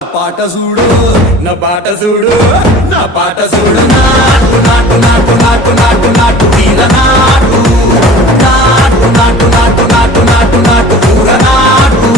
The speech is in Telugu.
పాట చూడు నా పాట చూడు నా పాట చూడు నాటు నాటు నాటు నాటు నాటు నాటు వీర నాటు నాటు నాటు నాటు నాటు నాటు నాటు పూర నాటు